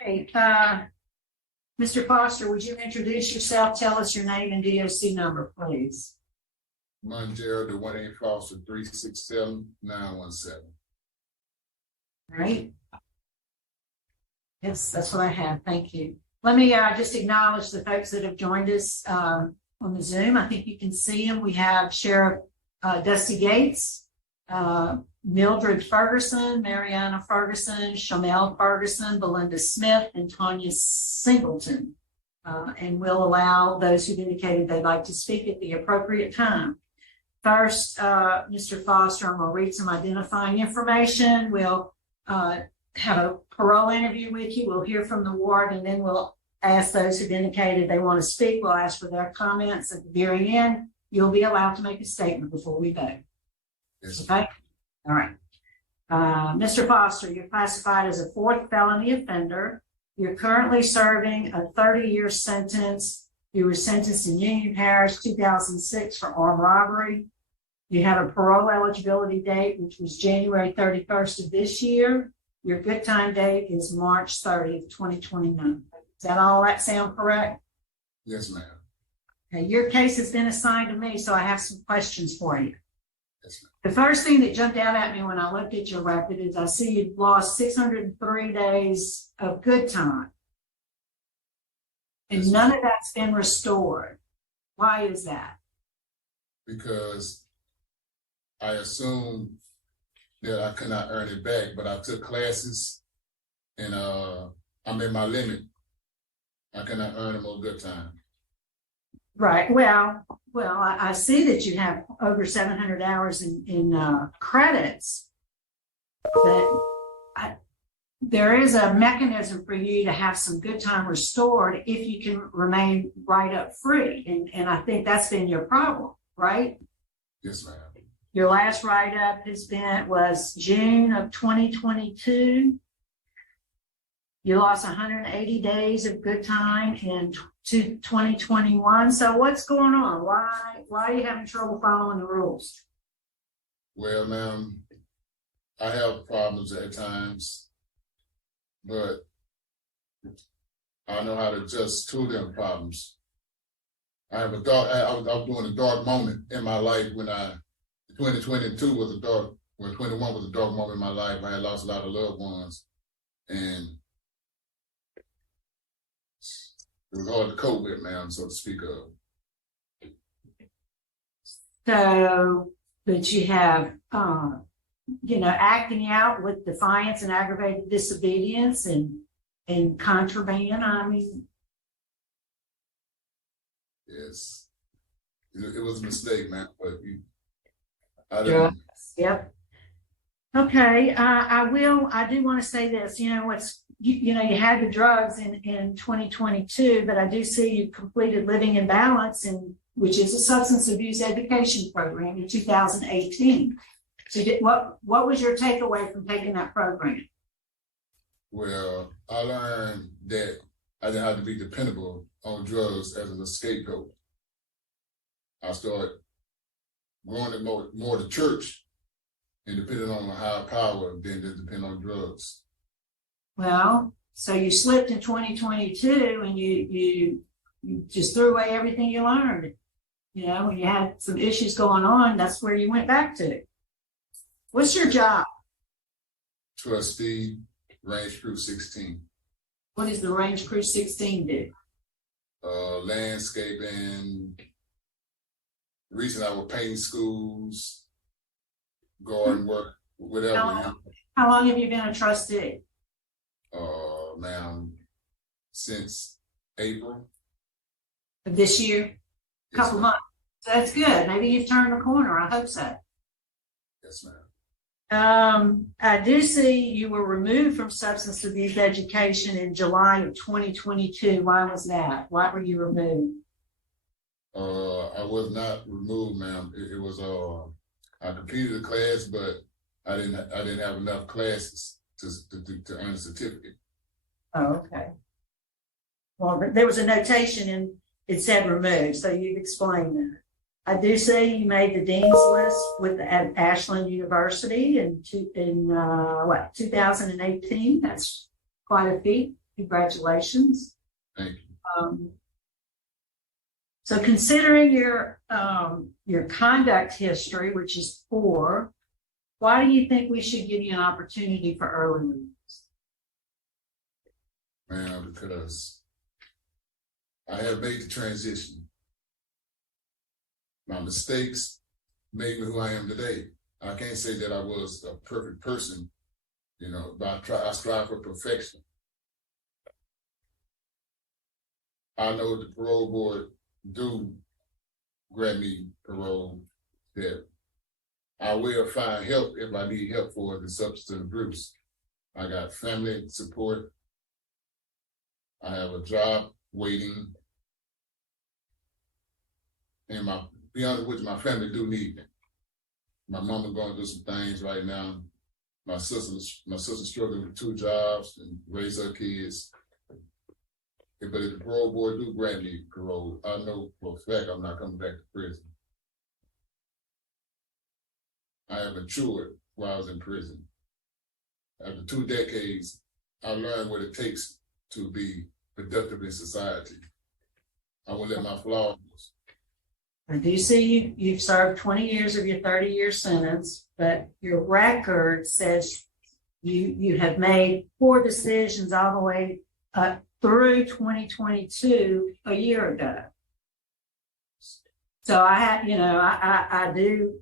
Hey, Mr. Foster, would you introduce yourself? Tell us your name and DOC number, please. Monjero to 1-8 Foster 367-917. Right. Yes, that's what I have. Thank you. Let me just acknowledge the folks that have joined us on the Zoom. I think you can see them. We have Sheriff Dusty Gates, Mildred Ferguson, Mariana Ferguson, Shamel Ferguson, Belinda Smith, and Tanya Singleton. And we'll allow those who've indicated they'd like to speak at the appropriate time. First, Mr. Foster, I'm going to read some identifying information. We'll have a parole interview with you. We'll hear from the ward, and then we'll ask those who've indicated they want to speak. We'll ask for their comments at the very end. You'll be allowed to make a statement before we vote. Yes. Okay? All right. Mr. Foster, you're classified as a fourth felony offender. You're currently serving a 30-year sentence. You were sentenced in Union Parish 2006 for armed robbery. You have a parole eligibility date, which was January 31st of this year. Your good time date is March 30th, 2029. Does that sound correct? Yes, ma'am. Okay, your case has been assigned to me, so I have some questions for you. Yes, ma'am. The first thing that jumped out at me when I looked at your record is I see you've lost 603 days of good time. And Yes, none of that's been restored. Why is that? Because I assumed that I could not earn it back, but I took classes and I'm in my limit. I cannot earn them on good time. Right. Well, I see that you have over 700 hours in credits. But there is a mechanism for you to have some good time restored if you can remain right up free. And I think that's been your problem, right? Yes, ma'am. Your last write-up was June of 2022. You lost 180 days of good time in 2021. So what's going on? Why are you having trouble following the rules? Well, ma'am, I have problems at times, but I know how to adjust to them problems. I have a dark. I was doing a dark moment in my life when 2022 was a dark. When 21 was a dark moment in my life. I had lost a lot of loved ones, and it was hard to cope with, ma'am, so to speak of. So, but you have, acting out with defiance and aggravated disobedience and contraband. I mean, yes, it was a mistake, man. But I didn't. Yep. Okay. I do want to say this. You had the drugs in 2022, but I do see you completed Living in Balance, which is a substance abuse education program in 2018. So what was your takeaway from taking that program? Well, I learned that I didn't have to be dependable on drugs as a scapegoat. I started going more to church and depending on a higher power than to depend on drugs. Well, so you slipped in 2022 and you just threw away everything you learned. When you had some issues going on, that's where you went back to. What's your job? Trustee, Range Crew 16. What does the Range Crew 16 do? Landscaping, reaching out with painting schools, garden work, whatever. How long have you been a trustee? Ma'am, since April. Of this year? A couple months. So that's good. Maybe you've turned the corner. I hope so. Yes, ma'am. I do see you were removed from substance abuse education in July of 2022. Why was that? Why were you removed? I was not removed, ma'am. It was I completed a class, but I didn't have enough classes to earn a certificate. Oh, okay. Well, there was a notation and it said removed, so you've explained that. I do see you made the dean's list at Ashland University in 2018. That's quite a feat. Congratulations. Thank you. So considering your conduct history, which is poor, why do you think we should give you an opportunity for early release? Man, because I have made the transition. My mistakes made me who I am today. I can't say that I was a perfect person, but I strive for perfection. I know the parole board do grant me parole, that I will find help if I need help for the substance abuse. I got family support. I have a job waiting. And beyond which my family do need me. My mama going through some things right now. My sister's struggling with 2 jobs and raise her kids. But if the parole board do grant me parole, I know for a fact I'm not coming back to prison. I have matured while I was in prison. After 2 decades, I learned what it takes to be productive in society. I won't let my flaws. I do see you've served 20 years of your 30-year sentence, but your record says you have made poor decisions all the way through 2022, a year ago. So I do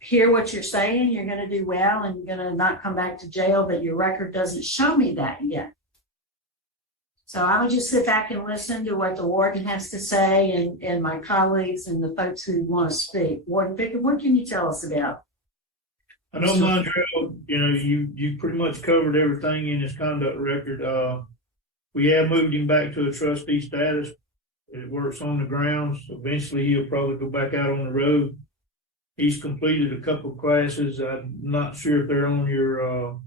hear what you're saying. You're going to do well and you're going to not come back to jail, but your record doesn't show me that yet. So I would just sit back and listen to what the warden has to say and my colleagues and the folks who want to speak. Warden Pickett, what can you tell us about? I know, Montrell, you pretty much covered everything in his conduct record. We have moved him back to a trustee status. It works on the grounds. Eventually, he'll probably go back out on the road. He's completed a couple of classes. I'm not sure if they're on your,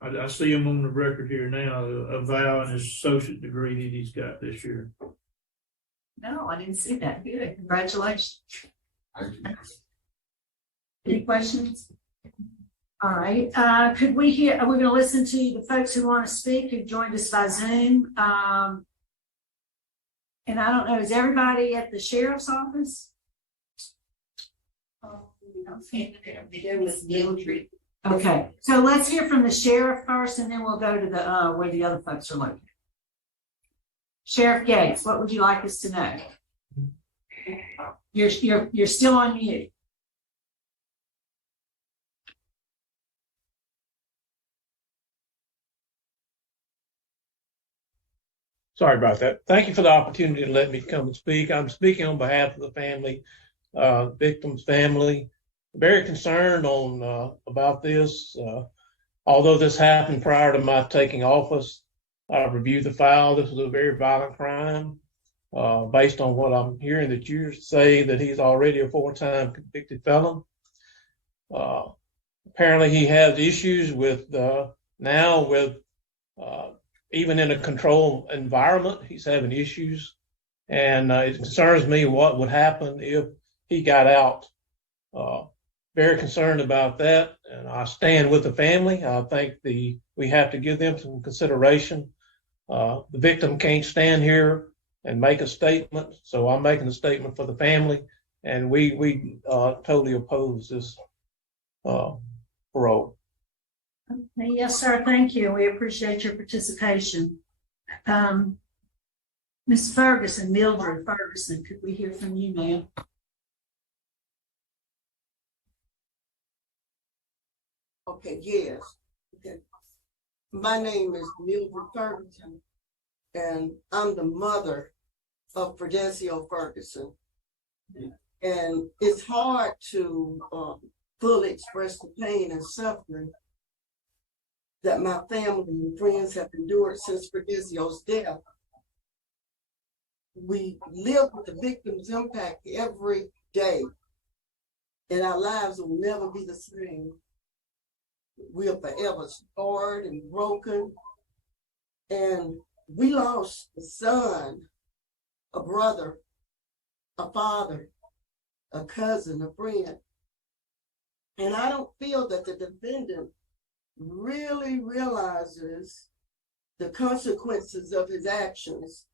I see him on the record here now, a vow and his associate degree that he's got this year. No, I didn't see that. Good. Congratulations. Thank you. Any questions? All right. Could we hear, we're going to listen to the folks who want to speak who joined us by Zoom. And I don't know, is everybody at the sheriff's office? Okay, so let's hear from the sheriff first, and then we'll go to the where the other folks are located. Sheriff Gates, what would you like us to know? You're still on mute. Sorry about that. Thank you for the opportunity to let me come and speak. I'm speaking on behalf of the family, victim's family. Very concerned about this. Although this happened prior to my taking office, I reviewed the file. This was a very violent crime. Based on what I'm hearing that you say that he's already a 4-time convicted felon. Apparently he has issues with even in a controlled environment, he's having issues. And it concerns me what would happen if he got out. Very concerned about that. And I stand with the family. I think we have to give them some consideration. The victim can't stand here and make a statement. So I'm making a statement for the family. And we totally oppose this parole. Yes, sir. Thank you. We appreciate your participation. Ms. Ferguson, Mildred Ferguson, could we hear from you, ma'am? Okay, yes. Okay. My name is Mildred Ferguson, and I'm the mother of Fredecio Ferguson. And it's hard to fully express the pain and suffering that my family and friends have endured since Fredecio's death. We live with the victim's impact every day, and our lives will never be the same. We are forever scarred and broken, and we lost a son, a brother, a father, a cousin, a friend. And I don't feel that the defendant really realizes the consequences of his actions.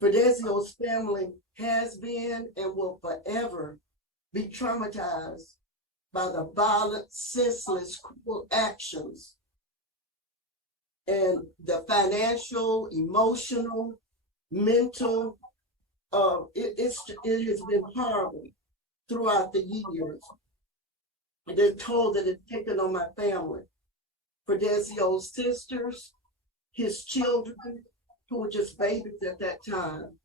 Ferdezio's family has been and will forever be traumatized by the violent, senseless, cruel actions and the financial, emotional, mental, it has been horrible throughout the years. They're told that it's taken on my family. Ferdezio's sisters, his children, who were just babies at that time,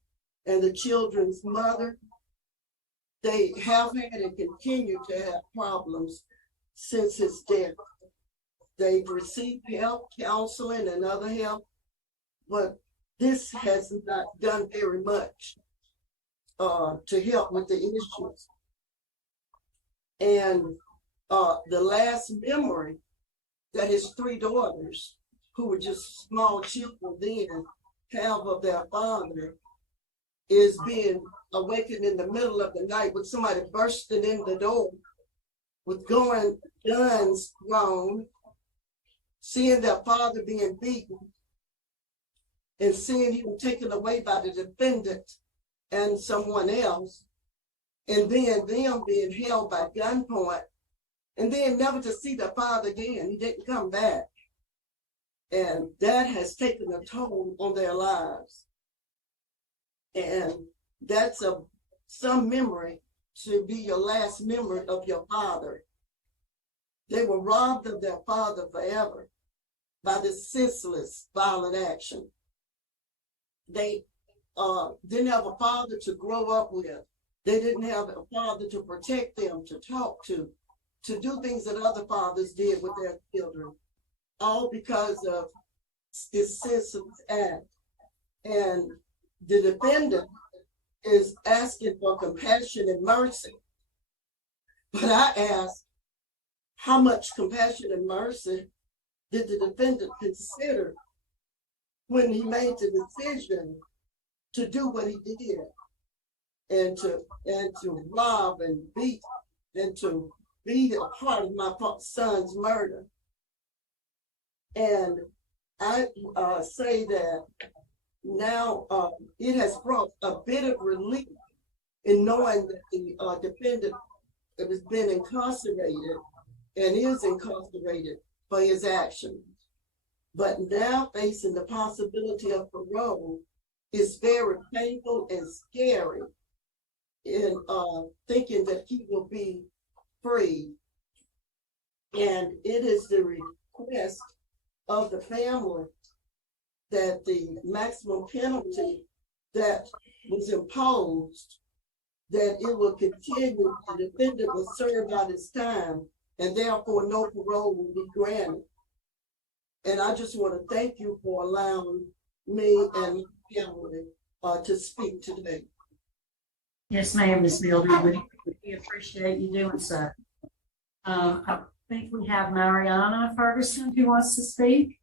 and the children's mother, they have had and continue to have problems since his death. They've received help, counseling, and other help, but this has not done very much to help with the issues. And the last memory that his three daughters, who were just small children then, have of their father is being awakened in the middle of the night with somebody bursting in the door with guns thrown, seeing their father being beaten, and seeing him taken away by the defendant and someone else, and then them being held by gunpoint, and then never to see their father again. He didn't come back. And that has taken a toll on their lives. And that's some memory to be your last memory of your father. They were robbed of their father forever by this senseless, violent action. They didn't have a father to grow up with. They didn't have a father to protect them, to talk to do things that other fathers did with their children, all because of this senseless act. And the defendant is asking for compassion and mercy. But I ask, how much compassion and mercy did the defendant consider when he made the decision to do what he did, and to rob and beat and to be a part of my son's murder? And I say that now it has brought a bit of relief in knowing that the defendant has been incarcerated and is incarcerated for his actions. But now facing the possibility of parole is very painful and scary, in thinking that he will be free. And it is the request of the family that the maximum penalty that was imposed, that it will continue, the defendant will serve out his time, and therefore no parole will be granted. And I just want to thank you for allowing me and my family to speak today. Yes, ma'am, Ms. Mildred. We appreciate you doing so. I think we have Mariana Ferguson who wants to speak.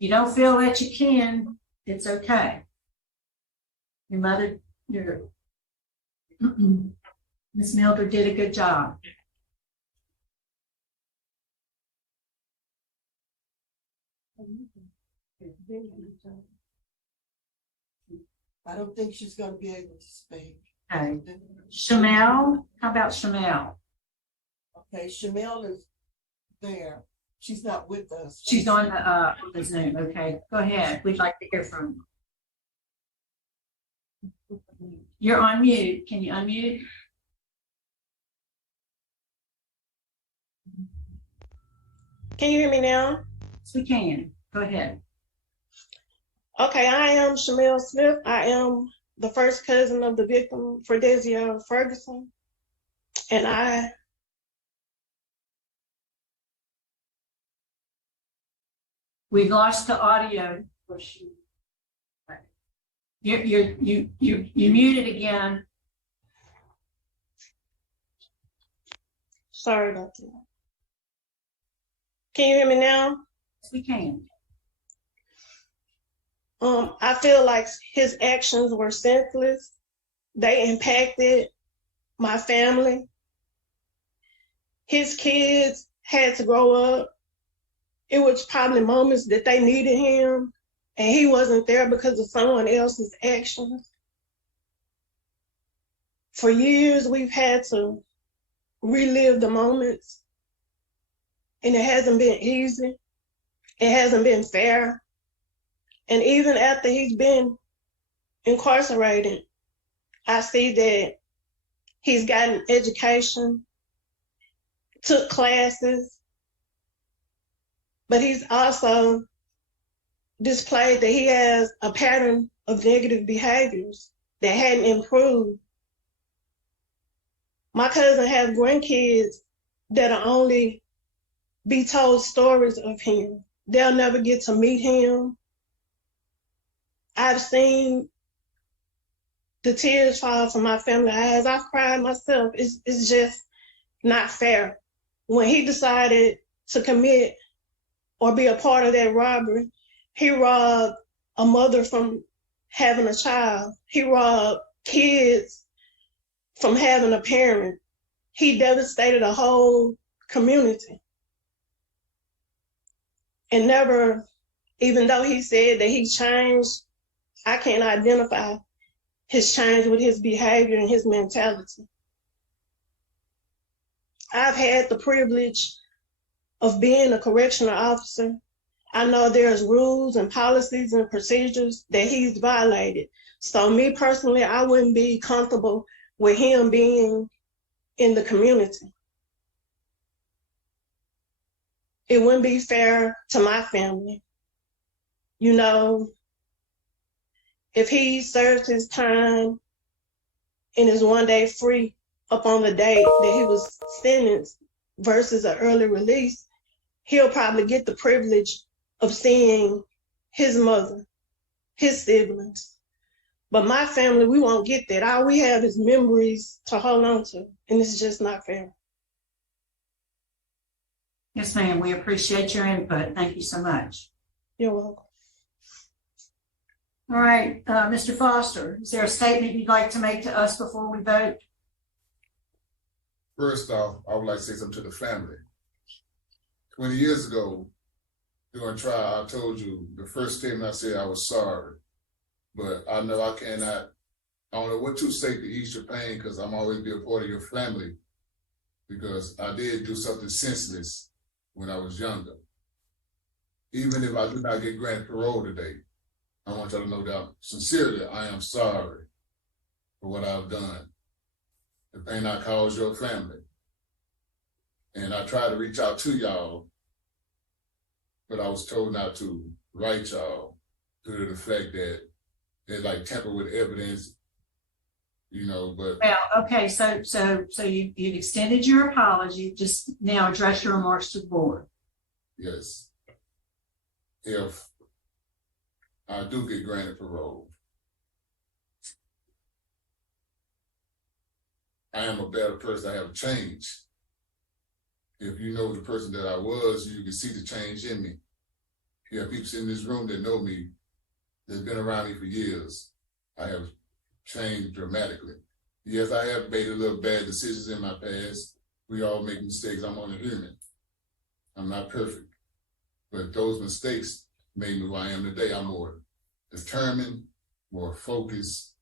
You don't feel that you can, it's okay. Your mother, Miss Mildred did a good job. I don't think she's going to be able to speak. Okay. Shamel, how about Shamel? Okay, Shamel is there. She's not with us. She's on the Zoom. Okay, go ahead. We'd like to hear from you. You're on mute. Can you unmute? Can you hear me now? Yes, we can. Go ahead. Okay, I am Shamel Smith. I am the first cousin of the victim, Ferdezio Ferguson. And We've lost the audio. You muted again. sorry about that. Can you hear me now? Yes, we can. I feel like his actions were senseless. They impacted my family. His kids had to grow up. It was probably moments that they needed him, and he wasn't there because of someone else's actions. For years, we've had to relive the moments, and it hasn't been easy. It hasn't been fair. And even after he's been incarcerated, I see that he's gotten education, took classes, but he's also displayed that he has a pattern of negative behaviors that hadn't improved. My cousin has grandkids that'll only be told stories of him. They'll never get to meet him. I've seen the tears fall from my family eyes. I've cried myself. It's just not fair. When he decided to commit or be a part of that robbery, he robbed a mother from having a child. He robbed kids from having a parent. He devastated a whole community. And never, even though he said that he changed, I can't identify his change with his behavior and his mentality. I've had the privilege of being a correctional officer. I know there's rules and policies and procedures that he's violated. So me personally, I wouldn't be comfortable with him being in the community. It wouldn't be fair to my family. You know, if he serves his time and is one day free upon the date that he was sentenced versus an early release, he'll probably get the privilege of seeing his mother, his siblings. But my family, we won't get that. All we have is memories to hold on to, and it's just not fair. Yes, ma'am. We appreciate your input. Thank you so much. You're welcome. All right, Mr. Foster, is there a statement you'd like to make to us before we vote? First off, I would like to say something to the family. 20 years ago, during trial, I told you the first statement I said I was sorry, but I know I cannot. I don't know what to say to ease your pain because I'm always be a part of your family because I did do something senseless when I was younger. Even if I do not get granted parole today, I want y'all to know that sincerely, I am sorry for what I've done. The pain I caused your family. And I tried to reach out to y'all, but I was told not to write y'all due to the fact that they like tamper with evidence, you know, but. Well, okay, so you've extended your apology, just now address your remarks to the board. Yes. If I do get granted parole, I am a better person. I have changed. If you know the person that I was, you can see the change in me. You have people in this room that know me, that's been around me for years. I have changed dramatically. Yes, I have made a little bad decisions in my past. We all make mistakes. I'm only human. I'm not perfect. But those mistakes made me who I am today. I'm more determined, more focused.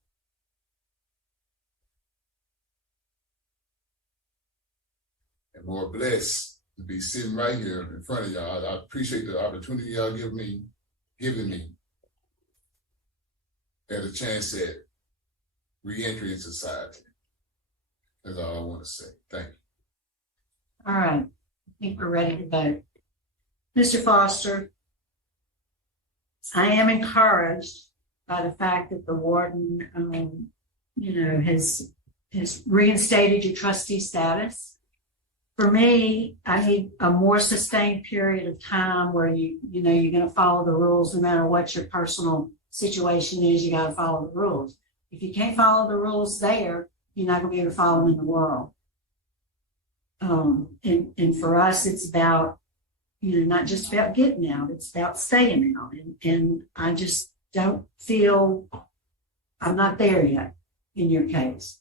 And more blessed to be sitting right here in front of y'all. I appreciate the opportunity y'all giving me at a chance at re-entry in society. That's all I want to say. Thank you. All right, I think we're ready to vote. Mr. Foster, I am encouraged by the fact that the warden, has reinstated your trustee status. For me, I need a more sustained period of time where you're going to follow the rules no matter what your personal situation is. You got to follow the rules. If you can't follow the rules there, you're not going to be able to follow them in the world. And for us, it's about, not just about getting out, it's about staying out. And I just don't feel, I'm not there yet in your case.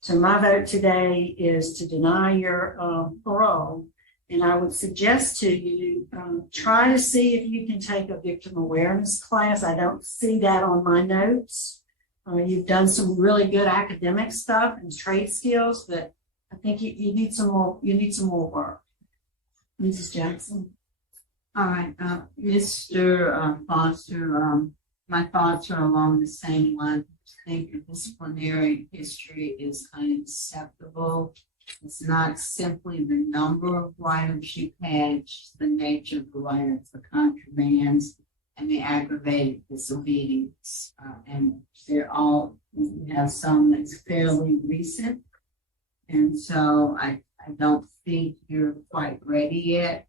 So my vote today is to deny your parole. And I would suggest to you, try to see if you can take a victim awareness class. I don't see that on my notes. You've done some really good academic stuff and trade skills, but I think you need some more. You need some more work. Mrs. Jackson. All right, Mr. Foster, my thoughts are along the same line. I think the disciplinary history is unacceptable. It's not simply the number of write-ups you've had, it's just the nature of the write-ups, the contrabands, and the aggravated disobedience. And they're all, we have some that's fairly recent. And so I don't think you're quite ready yet.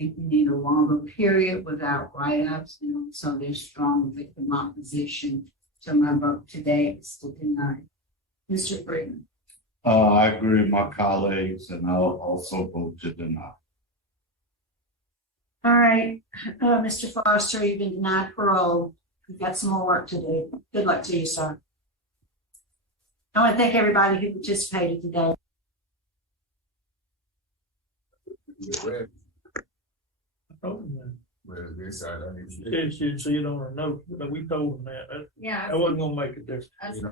I think you need a longer period without write-ups, and so there's strong victim opposition. So my vote today is to deny. Mr. Freeman. I agree with my colleagues, and I'll also vote to deny. All right, Mr. Foster, you've been denied parole. You've got some more work to do. Good luck to you, sir. I want to thank everybody who participated today. I told them that. Well, this side, I need to. They should see it on our notes, but we told them that. Yeah. That wasn't gonna make a difference. That's-